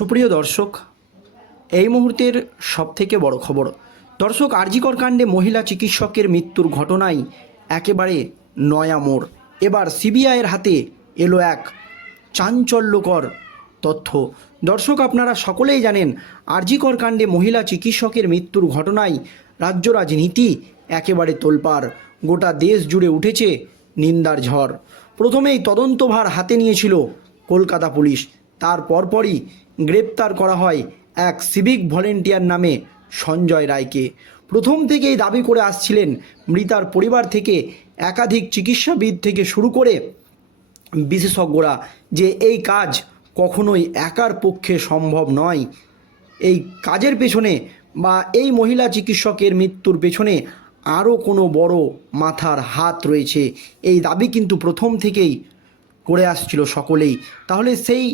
সুপ্রিয় দর্শক, এই মুহূর্তের সবথেকে বড় খবর, দর্শক আরজিকর কাণ্ডে মহিলা চিকিৎসকের মৃত্যুর ঘটনায় একেবারে নয়া মোড়। এবার সিবিআইয়ের হাতে এলো এক চাঞ্চল্যকর তথ্য। দর্শক, আপনারা সকলেই জানেন, আরজিকর কাণ্ডে মহিলা চিকিৎসকের মৃত্যুর ঘটনায় রাজ্য রাজনীতি একেবারে তোলপাড়। গোটা দেশ জুড়ে উঠেছে নিন্দার ঝড়। প্রথমেই তদন্তভার হাতে নিয়েছিল কলকাতা পুলিশ। তার পরপরই গ্রেপ্তার করা হয় এক সিভিক ভলেন্টিয়ার নামে সঞ্জয় রায়কে। প্রথম থেকেই দাবি করে আসছিলেন মৃতার পরিবার থেকে একাধিক চিকিৎসাবিদ থেকে শুরু করে বিশেষজ্ঞরা যে এই কাজ কখনোই একার পক্ষে সম্ভব নয়। এই কাজের পেছনে বা এই মহিলা চিকিৎসকের মৃত্যুর পেছনে আরও কোনো বড় মাথার হাত রয়েছে। এই দাবি কিন্তু প্রথম থেকেই করে আসছিল সকলেই। তাহলে সেই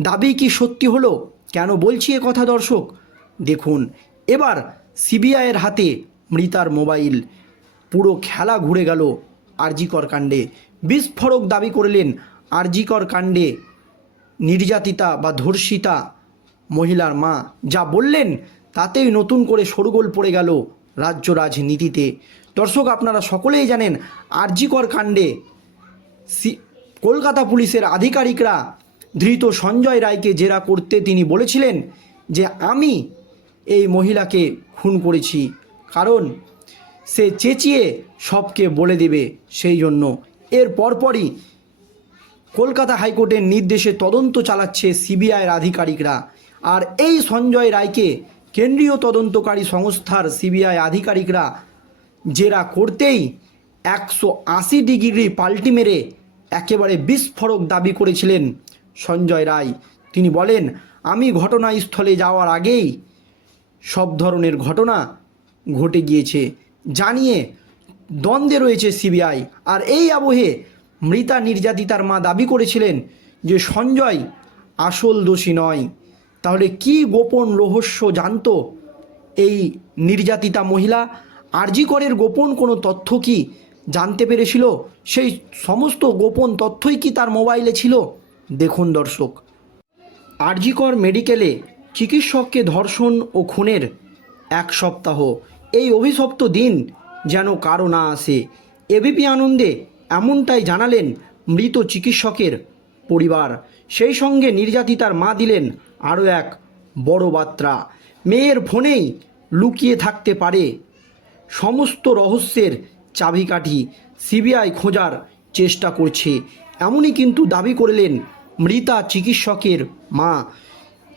দাবি কি সত্যি হলো? কেন বলছি এ কথা দর্শক? দেখুন, এবার সিবিআইয়ের হাতে মৃতার মোবাইল। পুরো খেলা ঘুরে গেল আরজিকর কাণ্ডে। বিস্ফোরক দাবি করলেন আরজিকর কাণ্ডে নির্যাতিতা বা ধর্ষিতা মহিলার মা। যা বললেন, তাতেই নতুন করে সরগোল পড়ে গেল রাজ্য রাজনীতিতে। দর্শক, আপনারা সকলেই জানেন আরজিকর কাণ্ডে কলকাতা পুলিশের আধিকারিকরা ধৃত সঞ্জয় রায়কে জেরা করতে তিনি বলেছিলেন যে আমি এই মহিলাকে খুন করেছি, কারণ সে চেঁচিয়ে সবকে বলে দেবে সেই জন্য। এর পরপরই কলকাতা হাইকোর্টের নির্দেশে তদন্ত চালাচ্ছে সিবিআইয়ের আধিকারিকরা। আর এই সঞ্জয় রায়কে কেন্দ্রীয় তদন্তকারী সংস্থার সিবিআই আধিকারিকরা জেরা করতেই একশো আশি ডিগ্রি পাল্টি মেরে একেবারে বিস্ফোরক দাবি করেছিলেন সঞ্জয় রায়। তিনি বলেন, আমি ঘটনাস্থলে যাওয়ার আগেই সব ধরনের ঘটনা ঘটে গিয়েছে। জানিয়ে দ্বন্দ্বে রয়েছে সিবিআই। আর এই আবহে মৃতা নির্যাতিতার মা দাবি করেছিলেন যে সঞ্জয় আসল দোষী নয়। তাহলে কি গোপন রহস্য জানতো এই নির্যাতিতা মহিলা? আরজিকরের গোপন কোনো তথ্য কি জানতে পেরেছিল? সেই সমস্ত গোপন তথ্যই কি তার মোবাইলে ছিল? দেখুন দর্শক। আরজিকর মেডিকেলে চিকিৎসককে ধর্ষণ ও খুনের এক সপ্তাহ। এই অভিশপ্ত দিন যেন কারও না আসে। এবিপি আনন্দে এমনটাই জানালেন মৃত চিকিৎসকের পরিবার। সেই সঙ্গে নির্যাতিতার মা দিলেন আরও এক বড় বার্তা। মেয়ের ফোনেই লুকিয়ে থাকতে পারে সমস্ত রহস্যের চাবিকাঠি। সিবিআই খোঁজার চেষ্টা করছে। এমনই কিন্তু দাবি করলেন মৃতা চিকিৎসকের মা।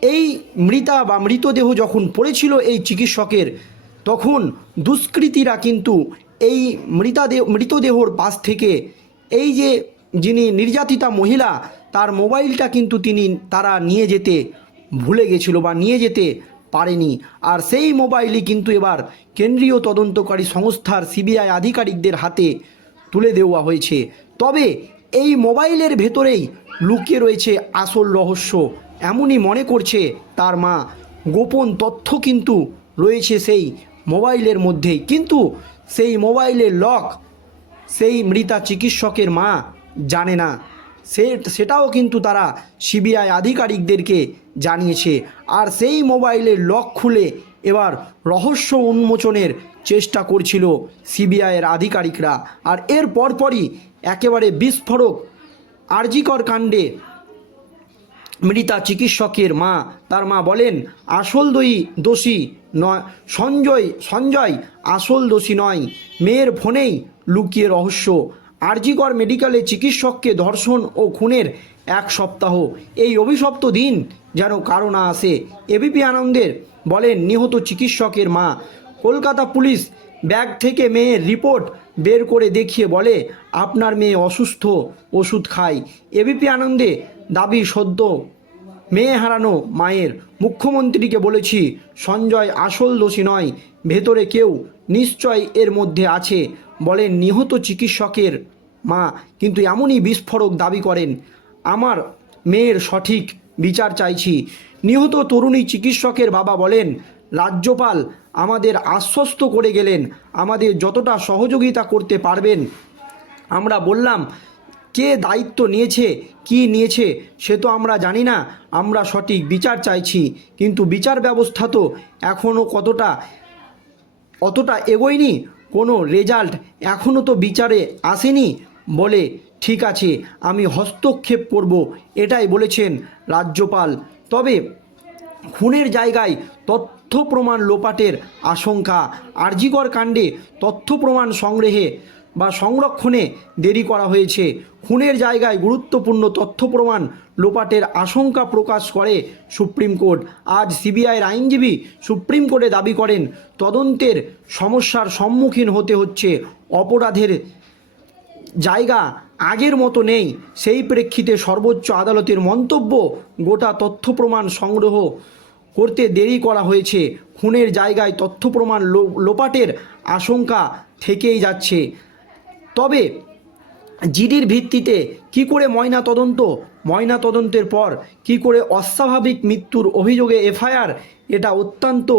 এই মৃতা বা মৃতদেহ যখন পড়েছিল এই চিকিৎসকের, তখন দুষ্কৃতীরা কিন্তু এই মৃতাদেহ মৃতদেহর পাশ থেকে এই যে যিনি নির্যাতিতা মহিলা, তার মোবাইলটা কিন্তু তিনি তারা নিয়ে যেতে ভুলে গেছিল বা নিয়ে যেতে পারেনি। আর সেই মোবাইলই কিন্তু এবার কেন্দ্রীয় তদন্তকারী সংস্থার সিবিআই আধিকারিকদের হাতে তুলে দেওয়া হয়েছে। তবে এই মোবাইলের ভেতরেই লুকিয়ে রয়েছে আসল রহস্য। এমনই মনে করছে তার মা। গোপন তথ্য কিন্তু রয়েছে সেই মোবাইলের মধ্যেই। কিন্তু সেই মোবাইলের লক, সেই মৃতা চিকিৎসকের মা জানে না। সে, সেটাও কিন্তু তারা সিবিআই আধিকারিকদেরকে জানিয়েছে। আর সেই মোবাইলের লক খুলে এবার রহস্য উন্মোচনের চেষ্টা করছিল সিবিআইয়ের আধিকারিকরা। আর এর পরপরই একেবারে বিস্ফোরক আরজিকর কাণ্ডে মৃতা চিকিৎসকের মা, তার মা বলেন, আসল দই দোষী নয়, সঞ্জয় সঞ্জয় আসল দোষী নয়। মেয়ের ফোনেই লুকিয়ে রহস্য। আরজিকর মেডিকেলে চিকিৎসককে ধর্ষণ ও খুনের এক সপ্তাহ। এই অভিশপ্ত দিন যেন কারও না আসে। এবিপি আনন্দের বলেন নিহত চিকিৎসকের মা। কলকাতা পুলিশ ব্যাগ থেকে মেয়ের রিপোর্ট বের করে দেখিয়ে বলে, আপনার মেয়ে অসুস্থ, ওষুধ খায় এবিপি আনন্দে দাবি সদ্য মেয়ে হারানো মায়ের। মুখ্যমন্ত্রীকে বলেছি, সঞ্জয় আসল দোষী নয়, ভেতরে কেউ নিশ্চয় এর মধ্যে আছে। বলেন নিহত চিকিৎসকের মা। কিন্তু এমনই বিস্ফোরক দাবি করেন। আমার মেয়ের সঠিক বিচার চাইছি। নিহত তরুণী চিকিৎসকের বাবা বলেন, রাজ্যপাল আমাদের আশ্বস্ত করে গেলেন, আমাদের যতটা সহযোগিতা করতে পারবেন। আমরা বললাম, কে দায়িত্ব নিয়েছে, কি নিয়েছে, সে তো আমরা জানি না, আমরা সঠিক বিচার চাইছি। কিন্তু বিচার ব্যবস্থা তো এখনও কতটা, অতটা এগোয়নি, কোনো রেজাল্ট এখনও তো বিচারে আসেনি। বলে, ঠিক আছে, আমি হস্তক্ষেপ করব। এটাই বলেছেন রাজ্যপাল। তবে খুনের জায়গায় তথ্য প্রমাণ লোপাটের আশঙ্কা। আরজিকর কাণ্ডে তথ্য প্রমাণ সংগ্রহে বা সংরক্ষণে দেরি করা হয়েছে। খুনের জায়গায় গুরুত্বপূর্ণ তথ্য প্রমাণ লোপাটের আশঙ্কা প্রকাশ করে সুপ্রিম কোর্ট। আজ সিবিআইয়ের আইনজীবী সুপ্রিম কোর্টে দাবি করেন, তদন্তের সমস্যার সম্মুখীন হতে হচ্ছে অপরাধের জায়গা আগের মতো নেই। সেই প্রেক্ষিতে সর্বোচ্চ আদালতের মন্তব্য, গোটা তথ্য প্রমাণ সংগ্রহ করতে দেরি করা হয়েছে। খুনের জায়গায় তথ্য প্রমাণ লোপাটের আশঙ্কা থেকেই যাচ্ছে। তবে জিডির ভিত্তিতে কি করে ময়না তদন্ত, ময়না তদন্তের পর কি করে অস্বাভাবিক মৃত্যুর অভিযোগে এফআইআর, এটা অত্যন্ত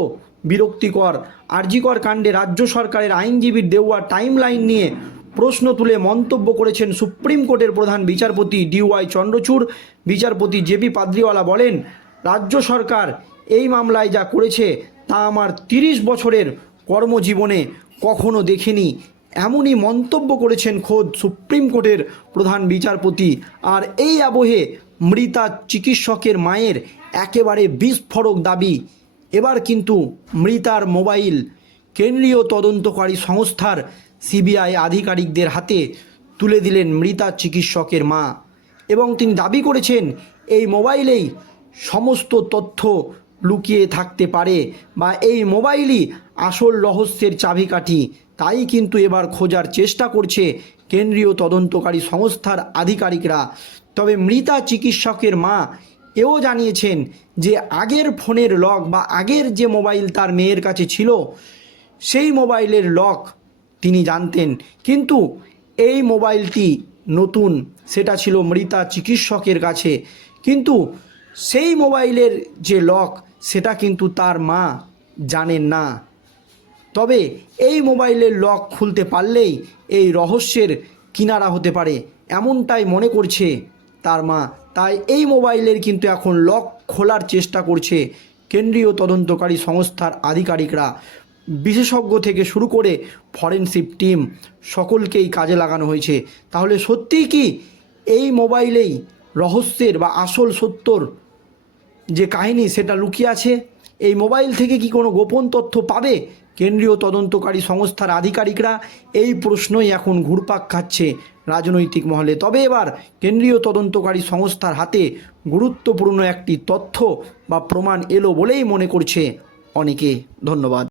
বিরক্তিকর। আরজিকর কাণ্ডে রাজ্য সরকারের আইনজীবীর দেওয়া টাইমলাইন নিয়ে প্রশ্ন তুলে মন্তব্য করেছেন সুপ্রিম কোর্টের প্রধান বিচারপতি ডিওয়াই চন্দ্রচূড়। বিচারপতি জেপি পাদ্রিওয়ালা বলেন, রাজ্য সরকার এই মামলায় যা করেছে তা আমার তিরিশ বছরের কর্মজীবনে কখনো দেখিনি। এমনই মন্তব্য করেছেন খোদ সুপ্রিম কোর্টের প্রধান বিচারপতি। আর এই আবহে মৃতা চিকিৎসকের মায়ের একেবারে বিস্ফোরক দাবি। এবার কিন্তু মৃতার মোবাইল কেন্দ্রীয় তদন্তকারী সংস্থার সিবিআই আধিকারিকদের হাতে তুলে দিলেন মৃতা চিকিৎসকের মা এবং তিনি দাবি করেছেন, এই মোবাইলেই সমস্ত তথ্য লুকিয়ে থাকতে পারে বা এই মোবাইলই আসল রহস্যের চাবিকাঠি। তাই কিন্তু এবার খোঁজার চেষ্টা করছে কেন্দ্রীয় তদন্তকারী সংস্থার আধিকারিকরা। তবে মৃতা চিকিৎসকের মা এও জানিয়েছেন যে আগের ফোনের লক বা আগের যে মোবাইল তার মেয়ের কাছে ছিল, সেই মোবাইলের লক তিনি জানতেন। কিন্তু এই মোবাইলটি নতুন, সেটা ছিল মৃতা চিকিৎসকের কাছে। কিন্তু সেই মোবাইলের যে লক, সেটা কিন্তু তার মা জানেন না। তবে এই মোবাইলের লক খুলতে পারলেই এই রহস্যের কিনারা হতে পারে, এমনটাই মনে করছে তার মা। তাই এই মোবাইলের কিন্তু এখন লক খোলার চেষ্টা করছে কেন্দ্রীয় তদন্তকারী সংস্থার আধিকারিকরা। বিশেষজ্ঞ থেকে শুরু করে ফরেনসিক টিম সকলকেই কাজে লাগানো হয়েছে। তাহলে সত্যিই কি এই মোবাইলেই রহস্যের বা আসল সত্যর যে কাহিনী সেটা লুকিয়ে আছে? এই মোবাইল থেকে কি কোনো গোপন তথ্য পাবে? কেন্দ্রীয় তদন্তকারী সংস্থার আধিকারিকরা এই প্রশ্নই এখন ঘুরপাক খাচ্ছে রাজনৈতিক মহলে। তবে এবার কেন্দ্রীয় তদন্তকারী সংস্থার হাতে গুরুত্বপূর্ণ একটি তথ্য বা প্রমাণ এলো বলেই মনে করছে অনেকে। ধন্যবাদ।